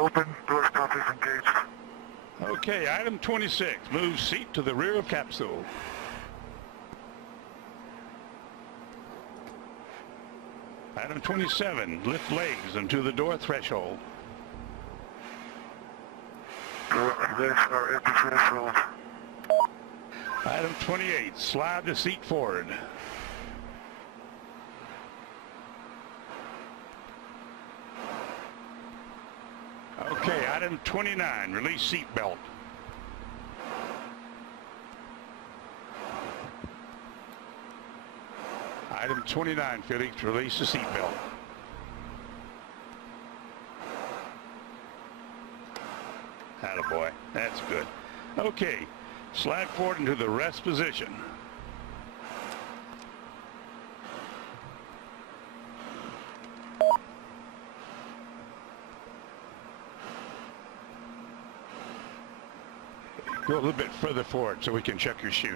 open, door stop is engaged. Okay, item 26, move seat to the rear of capsule. Item 27, lift legs into the door threshold. Legs are at the threshold. Item 28, slide the seat forward. Okay, item 29, release seat belt. Item 29, Felix, release the seat belt. Attaboy, that's good. Okay, slide forward into the rest position. Go a little bit further forward so we can check your chute.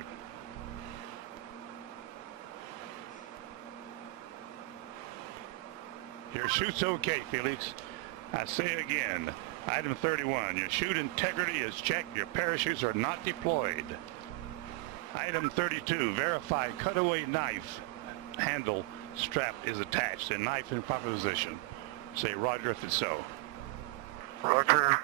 Your chute's okay, Felix. I say again, item 31, your chute integrity is checked, your parachutes are not deployed. Item 32, verify cutaway knife handle strap is attached and knife in proper position. Say roger if it's so. Roger.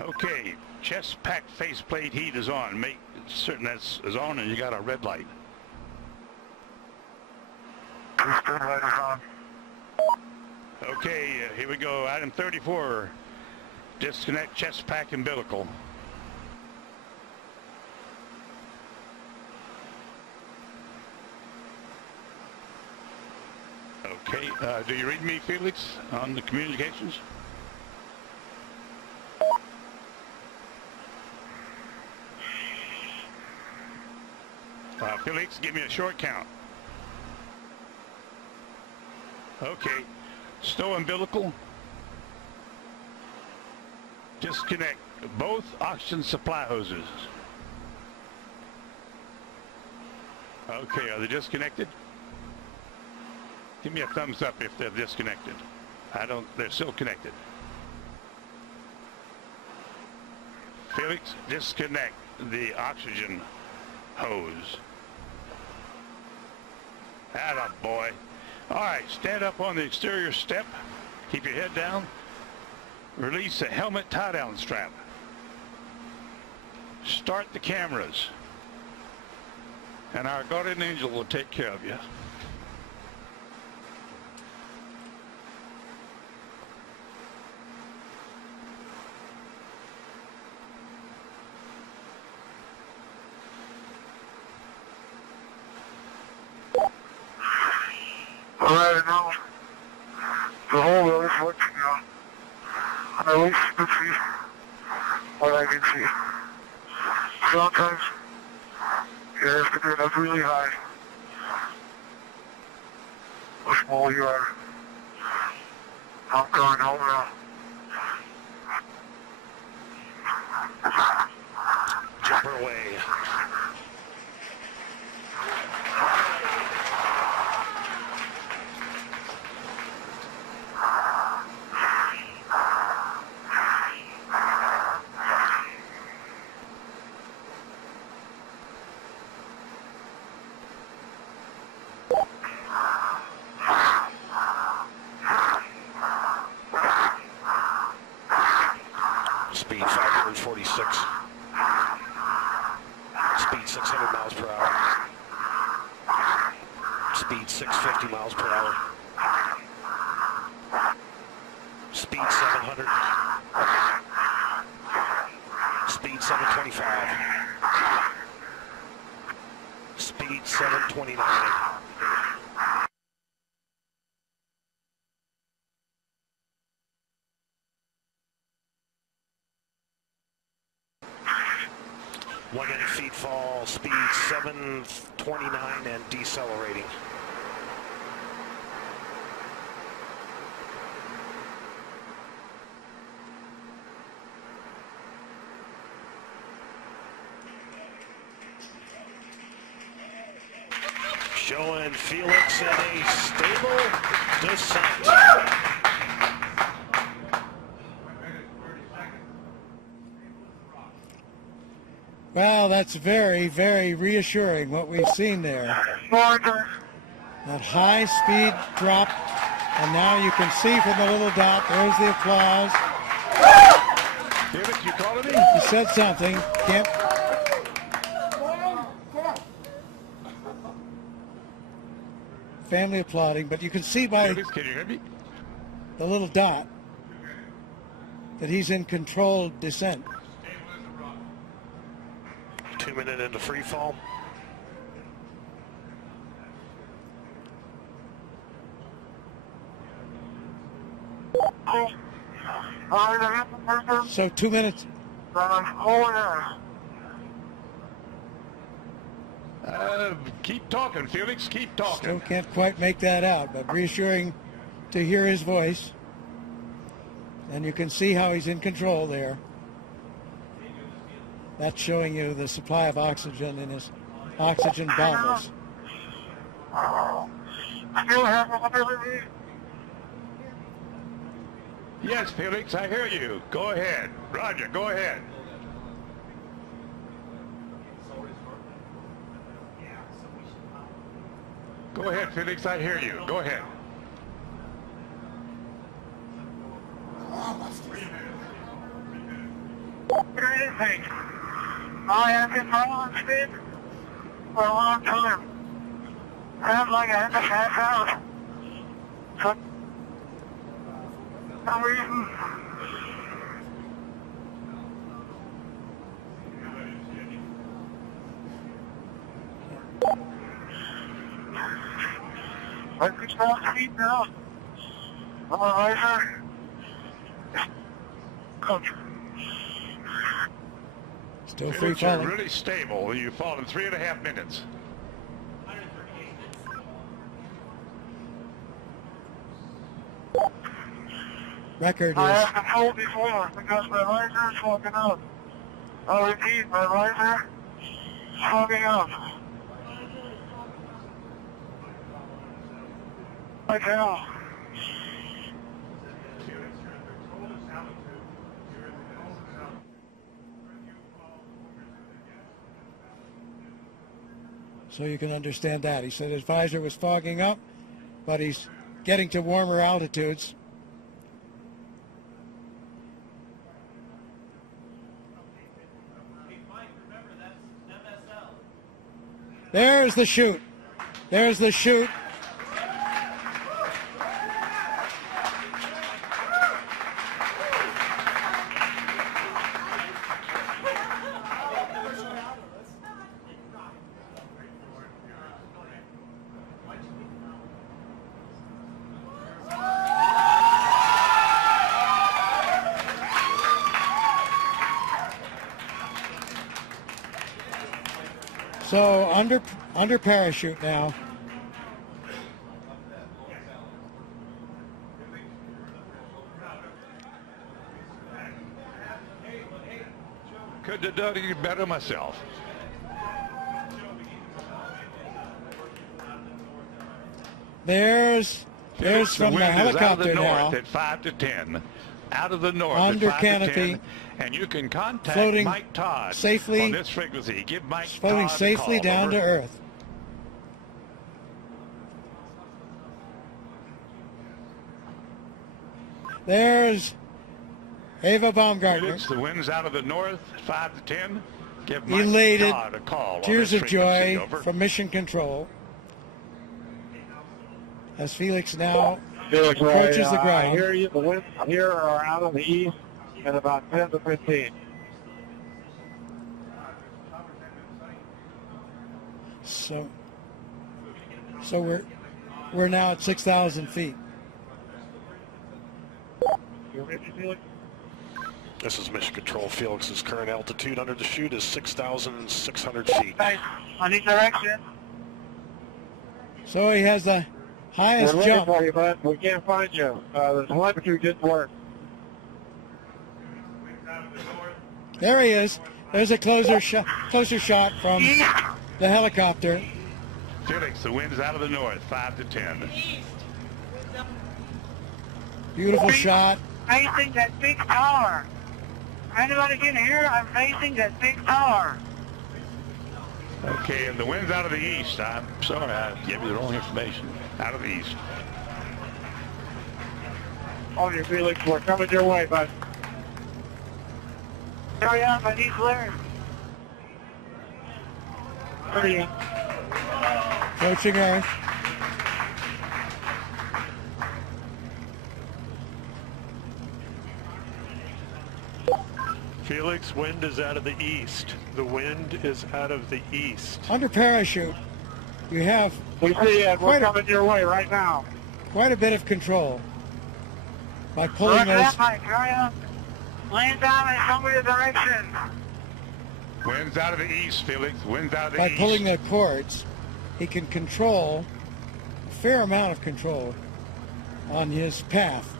Okay, chest pack faceplate heat is on. Make certain that's on and you got a red light. Piston light is on. Okay, here we go. Item 34, disconnect chest pack umbilical. Okay, do you read me, Felix, on the communications? Felix, give me a short count. Okay, stow umbilical. Disconnect both oxygen supply hoses. Okay, are they disconnected? Give me a thumbs up if they're disconnected. They're still connected. Felix, disconnect the oxygen hose. Attaboy. All right, stand up on the exterior step. Keep your head down. Release the helmet tie-down strap. Start the cameras. And our guardian angel will take care of you. Alright, now the whole road is working now. And at least you can see what I can see. Sometimes you have to get up really high. How small you are. I'm going home now. Jumper away. Speed 546. Speed 600 miles per hour. Speed 650 miles per hour. Speed 700. Speed 725. Speed 729. Feet fall, speed 729 and decelerating. Showing Felix in a stable descent. Well, that's very, very reassuring what we've seen there. Roger. That high speed drop, and now you can see from the little dot, there's the applause. Felix, you calling me? He said something. Can't. Family applauding, but you can see by Felix, can you hear me? the little dot that he's in controlled descent. 2 minutes into free fall. So 2 minutes. Keep talking, Felix. Keep talking. Still can't quite make that out, but reassuring to hear his voice. And you can see how he's in control there. That's showing you the supply of oxygen in his oxygen bottles. Yes, Felix, I hear you. Go ahead. Roger, go ahead. Go ahead, Felix, I hear you. Go ahead. I have been following speed for a long time. Sounds like I had to pass out. For some reason. I control speed now. I'm a riser. Coach. Still free Felix, you're falling. really stable. You've fallen 3.5 minutes. Record I is have been told before because my riser is fogging up. I'll repeat, my riser is fogging up. Right now. so you can understand that. He said his visor was fogging up, but he's getting to warmer altitudes. There's the chute. There's the chute. So under parachute now. Couldn't have done any better myself. There's from the helicopter now. At 5 to 10. Out of the north Under at 5 canopy, to 10, and you can contact floating Mike Todd safely, on this frequency. Give Mike floating Todd safely a call. down Over. to Earth. There's Eva Baumgartner. Felix, the wind's out of the north, 5 to 10. Give Mike Elated, Todd a call. tears on of this frequency. joy Over. from Mission Control as Felix now Felix, approaches the ground. I hear you. The winds here are out of the east at about 10 to 15. So we're now at 6,000 feet. You ready, Felix? This is Mission Control. Felix's current altitude under the chute is 6,600 feet. Nice. On each direction. So he has the highest We're looking jump. for you, bud. We can't find you. The telemetry didn't work. There he is. There's a closer shot from the helicopter. Felix, the wind's out of the north, 5 to 10. Beautiful shot. Facing that big tower. Anybody can hear? I'm facing that big tower. Okay, and the wind's out of the east. I'm sorry, I gave you the wrong information. Out of the east. On your Felix, we're coming your way, bud. Hurry up, I need clear. Hurry up. Approaching Earth. Felix, wind is out of the east. The wind is out of the east. Under parachute, you have We see it. We're coming your way right now. quite a bit of control by pulling Look those. at that, Mike. Hurry up. Land down in some other direction. Wind's out of the east, Felix. Wind's out of the By east. pulling the cords, he can control a fair amount of control on his path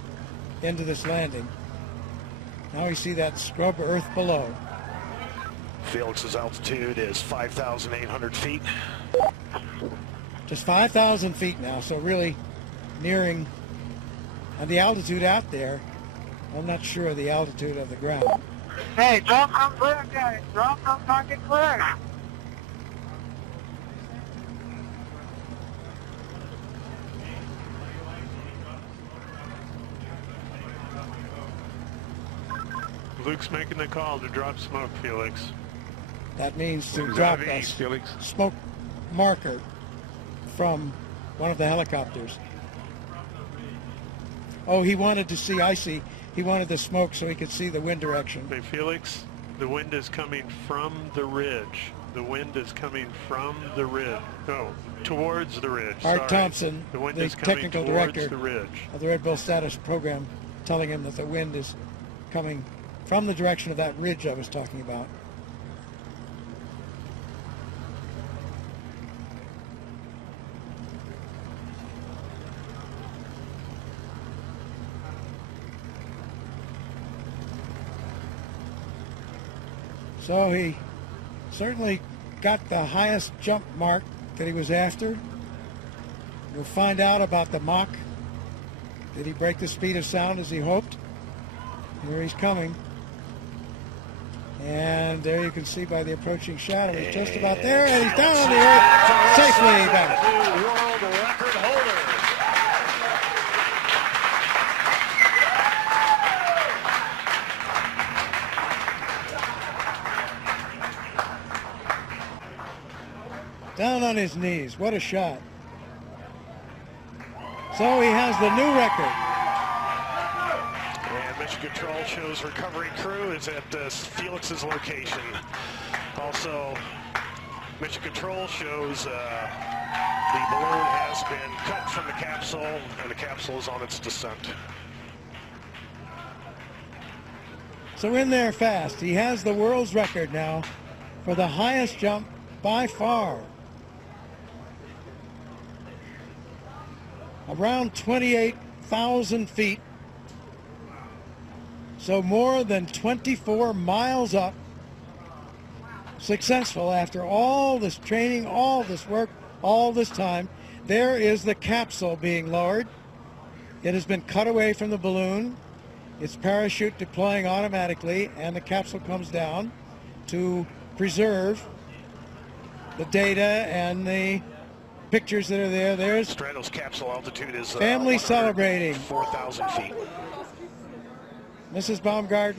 into this landing. Now we see that scrub earth below. Felix's altitude is 5,800 feet. Just 5,000 feet now, so really nearing, and the altitude out there, I'm not sure of the altitude of the ground. Hey, don't come clear, guys. Don't come fucking clear. Luke's making the call to drop smoke, Felix. That means to Wind's drop out of the a east, Felix. smoke marker from one of the helicopters. Oh, he wanted to see, I see. He wanted the smoke so he could see the wind direction. Hey, Felix, the wind is coming from the ridge. The wind is coming from the ridge. No, towards the ridge. Art Sorry. Thompson, The wind the is coming technical towards director the ridge. of the Red Bull status program, telling him that the wind is coming from the direction of that ridge I was talking about. So he certainly got the highest jump mark that he was after. We'll find out about the Mach. Did he break the speed of sound as he hoped? Here he's coming. And there you can see by the approaching shadow, he's just about there, and he's down on the earth safely back. New world record holder. Down on his knees. What a shot. So he has the new record. And Mission Control shows recovery crew is at Felix's location. Also, Mission Control shows the balloon has been cut from the capsule, and the capsule is on its descent. So in there fast. He has the world's record now for the highest jump by far. Around 28,000 feet. So more than 24 miles up. Successful after all this training, all this work, all this time. There is the capsule being lowered. It has been cut away from the balloon. Its parachute deploying automatically, and the capsule comes down to preserve the data and the pictures that are there. There's Stratos capsule altitude is family celebrating. 4,000 feet. Mrs. Baumgartner.